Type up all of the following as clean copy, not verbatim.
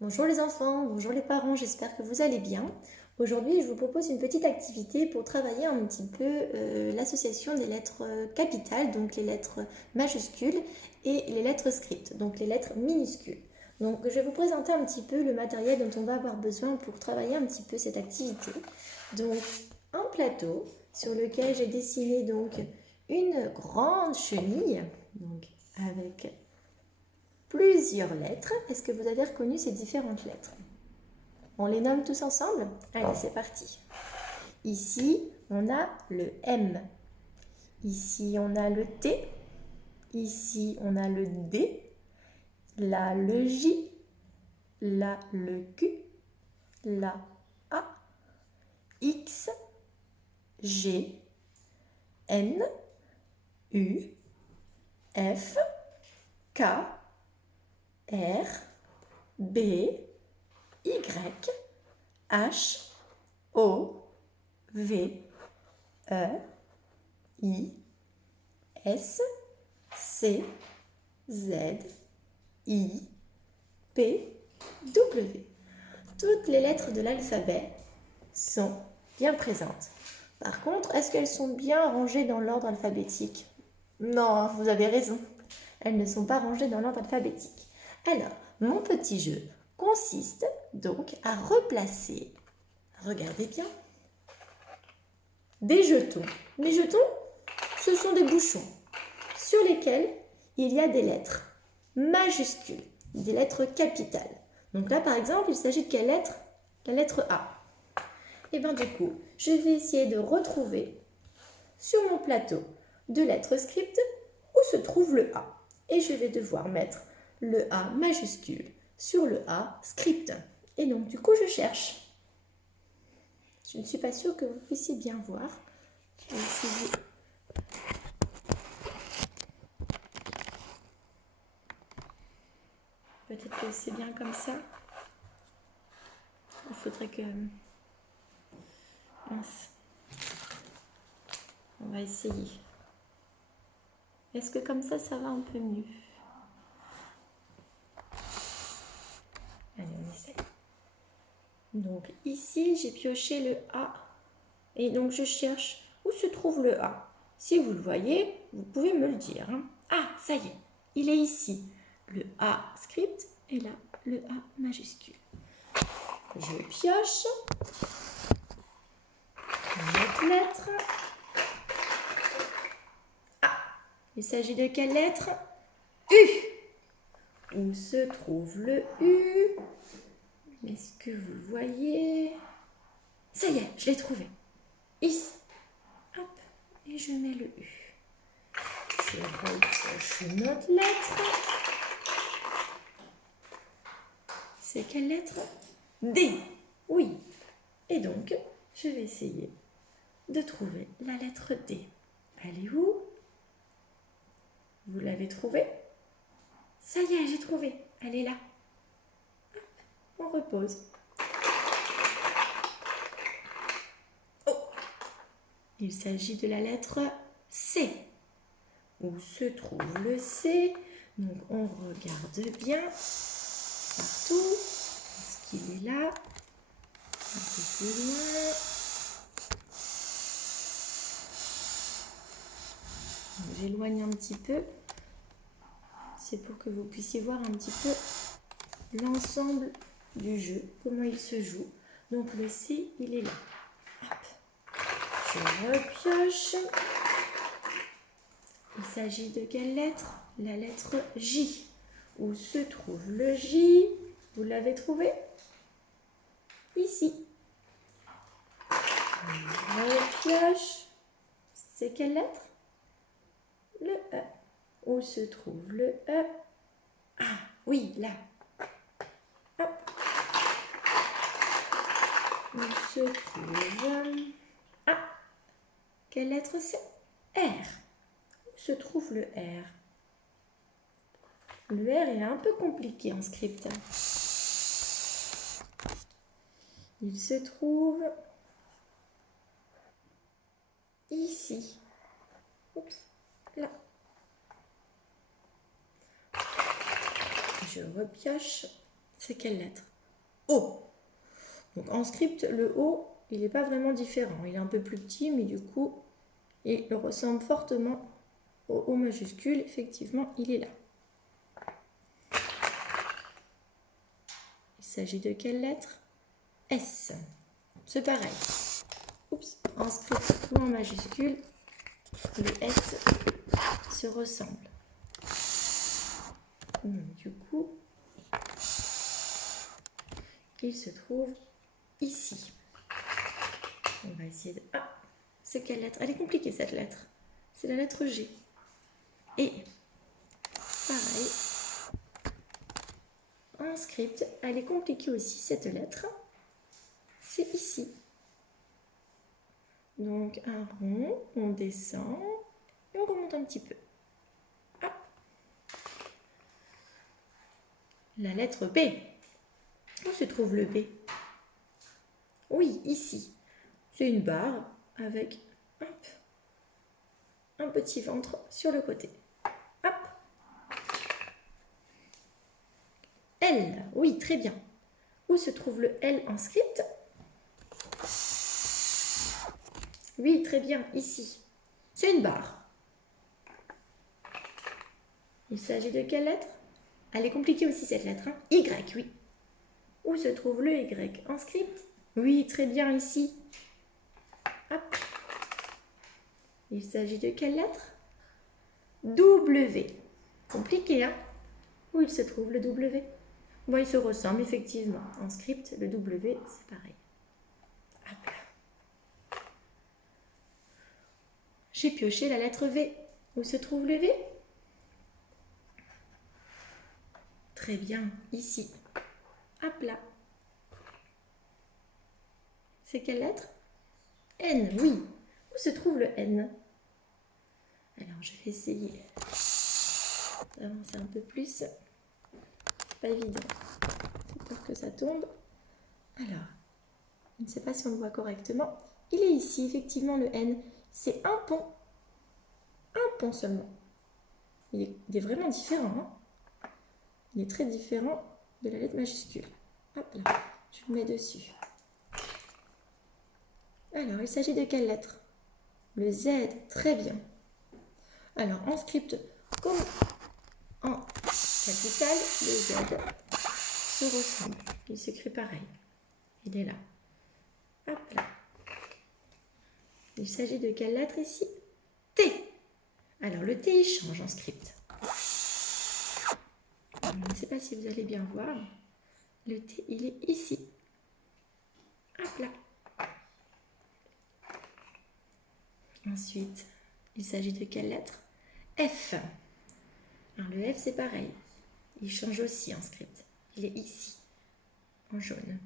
Bonjour les enfants, bonjour les parents, j'espère que vous allez bien. Aujourd'hui, je vous propose une petite activité pour travailler un petit peu l'association des lettres capitales, donc les lettres majuscules, et les lettres script, donc les lettres minuscules. Donc je vais vous présenter un petit peu le matériel dont on va avoir besoin pour travailler un petit peu cette activité. Donc un plateau sur lequel j'ai dessiné donc une grande chenille, donc avec plusieurs lettres. Est-ce que vous avez reconnu ces différentes lettres? On les nomme tous ensemble? Allez, c'est parti. Ici, on a le M. Ici, on a le T. Ici, on a le D. Là, le J. Là, le Q. Là, A. X. G. N. U. F. K. R. B. Y, H, O, V, E, I, S, C, Z, I, P, W. Toutes les lettres de l'alphabet sont bien présentes. Par contre, est-ce qu'elles sont bien rangées dans l'ordre alphabétique? Non, vous avez raison. Elles ne sont pas rangées dans l'ordre alphabétique. Alors, mon petit jeu consiste donc à replacer, regardez bien, des jetons. Les jetons, ce sont des bouchons sur lesquels il y a des lettres majuscules, des lettres capitales. Donc là, par exemple, il s'agit de quelle lettre? La lettre A. Et bien du coup, je vais essayer de retrouver sur mon plateau de lettres script où se trouve le A. Et je vais devoir mettre le A majuscule sur le A script. Et donc, du coup, je cherche. Je ne suis pas sûre que vous puissiez bien voir. Je vais essayer. Peut-être que c'est bien comme ça. Il faudrait que... Mince. On va essayer. Est-ce que comme ça va un peu mieux? Allez, on essaye. Donc ici, j'ai pioché le A. Et donc je cherche où se trouve le A. Si vous le voyez, vous pouvez me le dire. Ah, ça y est, il est ici. Le A script et là, le A majuscule. Je pioche. Une autre lettre. Ah, il s'agit de quelle lettre? U. Où se trouve le U? Est-ce que vous le voyez? Ça y est, je l'ai trouvé. Ici. Hop, et je mets le U. Je repioche une autre lettre. C'est quelle lettre? D. Oui. Et donc, je vais essayer de trouver la lettre D. Elle est où? Vous l'avez trouvée? Ça y est, j'ai trouvé. Elle est là. Hop, on repose. Oh! Il s'agit de la lettre C. Où se trouve le C? Donc, on regarde bien partout. Est-ce qu'il est là? Un peu plus loin. J'éloigne un petit peu. C'est pour que vous puissiez voir un petit peu l'ensemble du jeu, comment il se joue. Donc le C, il est là. Hop. Je repioche. Il s'agit de quelle lettre? La lettre J. Où se trouve le J? Vous l'avez trouvé? Ici. Je repioche. C'est quelle lettre? Le E. Où se trouve le E? Ah, oui, là. Hop. Où se trouve... Ah, quelle lettre c'est? R. Où se trouve le R? Le R est un peu compliqué en script. Il se trouve ici. Oups, là. Je repioche. C'est quelle lettre? O. Donc en script, le O, il n'est pas vraiment différent. Il est un peu plus petit, mais du coup, il ressemble fortement au O majuscule. Effectivement, il est là. Il s'agit de quelle lettre? S. C'est pareil. Oups, en script ou en majuscule, le S se ressemble. Du coup, il se trouve ici. On va essayer de... Ah, c'est quelle lettre? Elle est compliquée cette lettre. C'est la lettre G. Et pareil, en script, elle est compliquée aussi cette lettre. C'est ici. Donc un rond, on descend et on remonte un petit peu. Ah. La lettre B. Où se trouve le B? Oui, ici. C'est une barre avec hop, un petit ventre sur le côté. Hop. L. Oui, très bien. Où se trouve le L en script? Oui, très bien, ici. C'est une barre. Il s'agit de quelle lettre? Elle est compliquée aussi cette lettre. Hein? Y, oui. Où se trouve le Y en script? Oui, très bien, ici. Hop. Il s'agit de quelle lettre? W. Compliqué, hein? Où il se trouve le W? Bon, il se ressemble effectivement. En script, le W, c'est pareil. Hop là. J'ai pioché la lettre V. Où se trouve le V? Très bien, ici. Hop là. C'est quelle lettre? N, oui. Où se trouve le N? Alors, je vais essayer d'avancer un peu plus. Pas évident. J'ai peur que ça tombe. Alors, je ne sais pas si on le voit correctement. Il est ici, effectivement, le N. C'est un pont. Un pont seulement. Il est vraiment différent. Hein, il est très différent de la lettre majuscule. Hop là, je le mets dessus. Alors, il s'agit de quelle lettre? Le Z, très bien. Alors, en script, comme en capital, le Z se ressemble. Il s'écrit pareil. Il est là. Hop là. Il s'agit de quelle lettre ici? T. Alors, le T, il change en script. Je ne sais pas si vous allez bien voir. Le T, il est ici. Hop là. Ensuite, il s'agit de quelle lettre? F. Alors, le F, c'est pareil. Il change aussi en script. Il est ici, en jaune.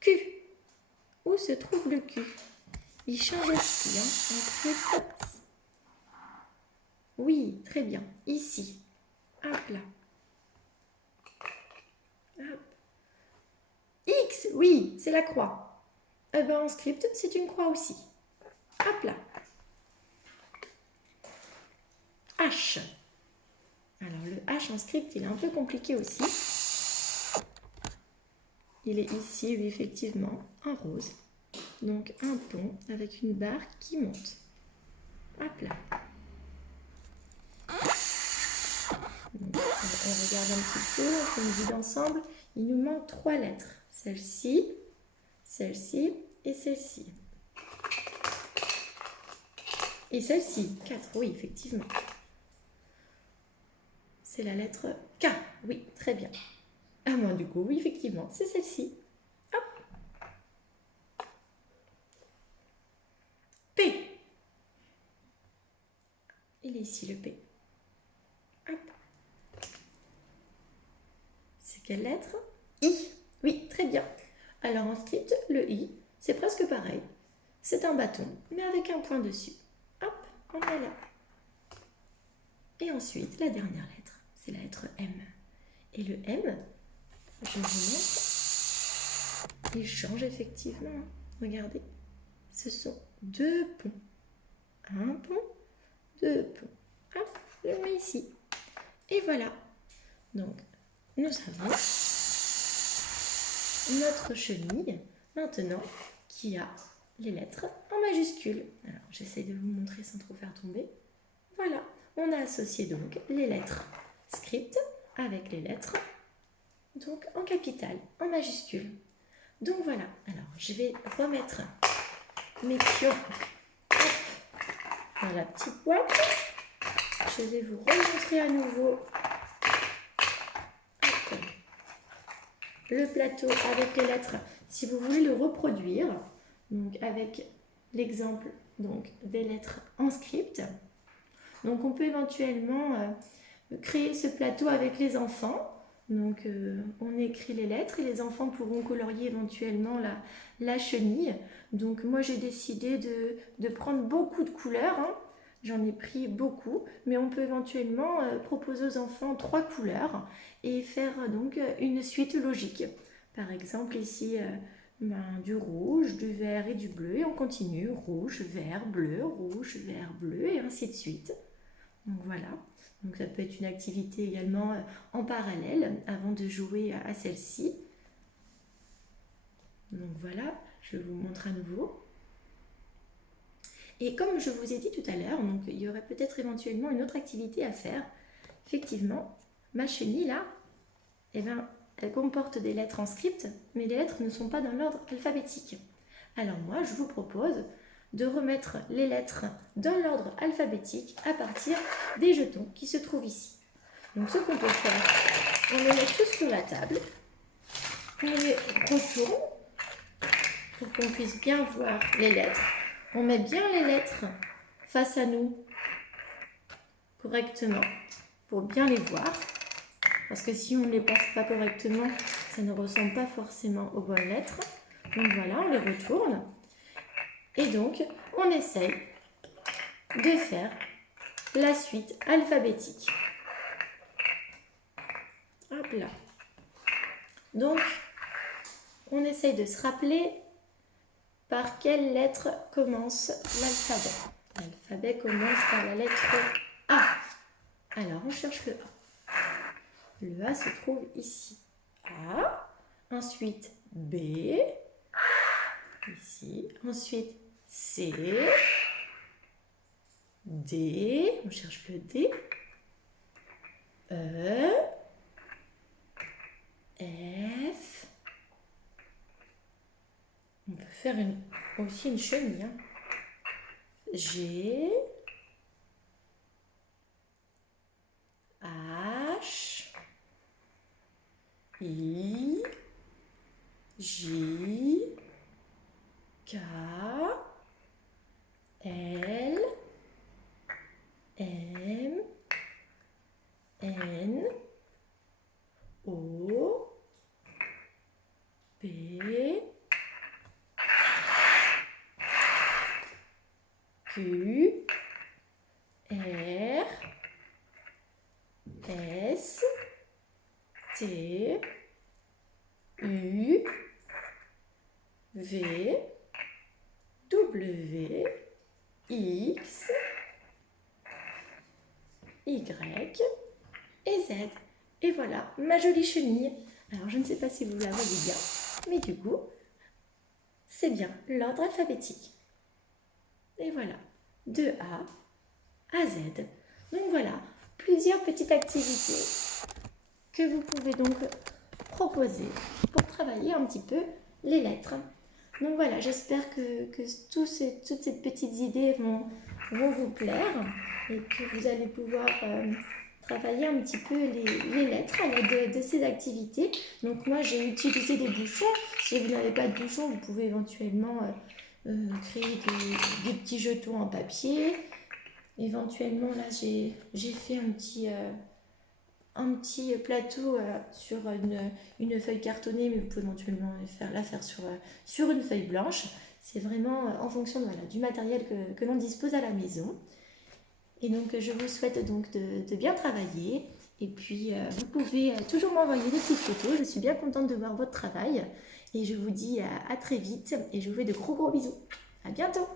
Q. Où se trouve le Q? Il change aussi en script. Oui, très bien. Ici. Hop là. Hop. X, oui, c'est la croix. Eh bien, en script, c'est une croix aussi. Hop là. H. Alors, le H en script, il est un peu compliqué aussi. Il est ici, oui, effectivement, en rose. Donc, un pont avec une barre qui monte. Hop là. Donc, on regarde un petit peu, on fait une vue d'ensemble. Il nous manque 3 lettres. Celle-ci, celle-ci et celle-ci. Et celle-ci, 4, oui, effectivement. C'est la lettre K, oui, très bien. Ah, moi, du coup, oui, effectivement, c'est celle-ci. Hop. P. Il est ici, le P. Hop. C'est quelle lettre? I. Oui, très bien. Alors, en script, le I, c'est presque pareil. C'est un bâton, mais avec un point dessus. Hop, on est là. Et ensuite, la dernière lettre, c'est la lettre M. Et le M, je vous montre, il change effectivement. Regardez, ce sont 2 ponts. Un pont, 2 ponts. Hop, je le mets ici. Et voilà, Donc, nous avons notre chenille, maintenant, qui a les lettres en majuscules. Alors, j'essaie de vous montrer sans trop faire tomber. Voilà, on a associé donc les lettres script avec les lettres donc en capitale, en majuscule. Donc voilà, alors je vais remettre mes pions dans la petite boîte. Je vais vous remontrer à nouveau le plateau avec les lettres. Si vous voulez le reproduire, donc avec l'exemple donc des lettres en script, donc on peut éventuellement créer ce plateau avec les enfants. Donc on écrit les lettres et les enfants pourront colorier éventuellement la chenille. Donc moi j'ai décidé de prendre beaucoup de couleurs, hein. J'en ai pris beaucoup, mais on peut éventuellement proposer aux enfants 3 couleurs et faire donc une suite logique. Par exemple ici du rouge, du vert et du bleu, et on continue rouge, vert, bleu, et ainsi de suite. Donc voilà. Donc ça peut être une activité également en parallèle avant de jouer à celle-ci. Donc voilà, je vous montre à nouveau. Et comme je vous ai dit tout à l'heure, donc il y aurait peut-être éventuellement une autre activité à faire. Effectivement, ma chenille là, eh ben, elle comporte des lettres en script, mais les lettres ne sont pas dans l'ordre alphabétique. Alors moi, je vous propose de remettre les lettres dans l'ordre alphabétique à partir des jetons qui se trouvent ici. Donc ce qu'on peut faire, on les met tous sur la table, on les retourne pour qu'on puisse bien voir les lettres. On met bien les lettres face à nous correctement pour bien les voir. Parce que si on ne les passe pas correctement, ça ne ressemble pas forcément aux bonnes lettres. Donc voilà, on les retourne. Et donc, on essaye de faire la suite alphabétique. Hop là. Donc, on essaye de se rappeler par quelle lettre commence l'alphabet. L'alphabet commence par la lettre A. Alors, on cherche le A. Le A se trouve ici. A. Ensuite, B. Ici. Ensuite, C. D. On cherche le D. E. F. On peut faire aussi une chenille. Hein. G. H. I. J. K. L. M. N. O. P. Q. R. S. T. U. V. W. X. Y. Et Z. Et voilà, ma jolie chenille. Alors, je ne sais pas si vous la voyez bien, mais du coup, c'est bien l'ordre alphabétique. Et voilà, de A à Z. Donc voilà, plusieurs petites activités que vous pouvez donc proposer pour travailler un petit peu les lettres. Donc voilà, j'espère que toutes ces petites idées vont vous plaire et que vous allez pouvoir travailler un petit peu les lettres à l'aide de ces activités. Donc moi, j'ai utilisé des bouchons. Si vous n'avez pas de bouchons, vous pouvez éventuellement créer des petits jetons en papier. Éventuellement, là, j'ai fait un petit plateau sur une feuille cartonnée, mais vous pouvez éventuellement la faire sur une feuille blanche. C'est vraiment en fonction du matériel que l'on dispose à la maison. Et donc, je vous souhaite donc de bien travailler. Et puis, vous pouvez toujours m'envoyer des petites photos. Je suis bien contente de voir votre travail. Et je vous dis à très vite. Et je vous fais de gros bisous. À bientôt!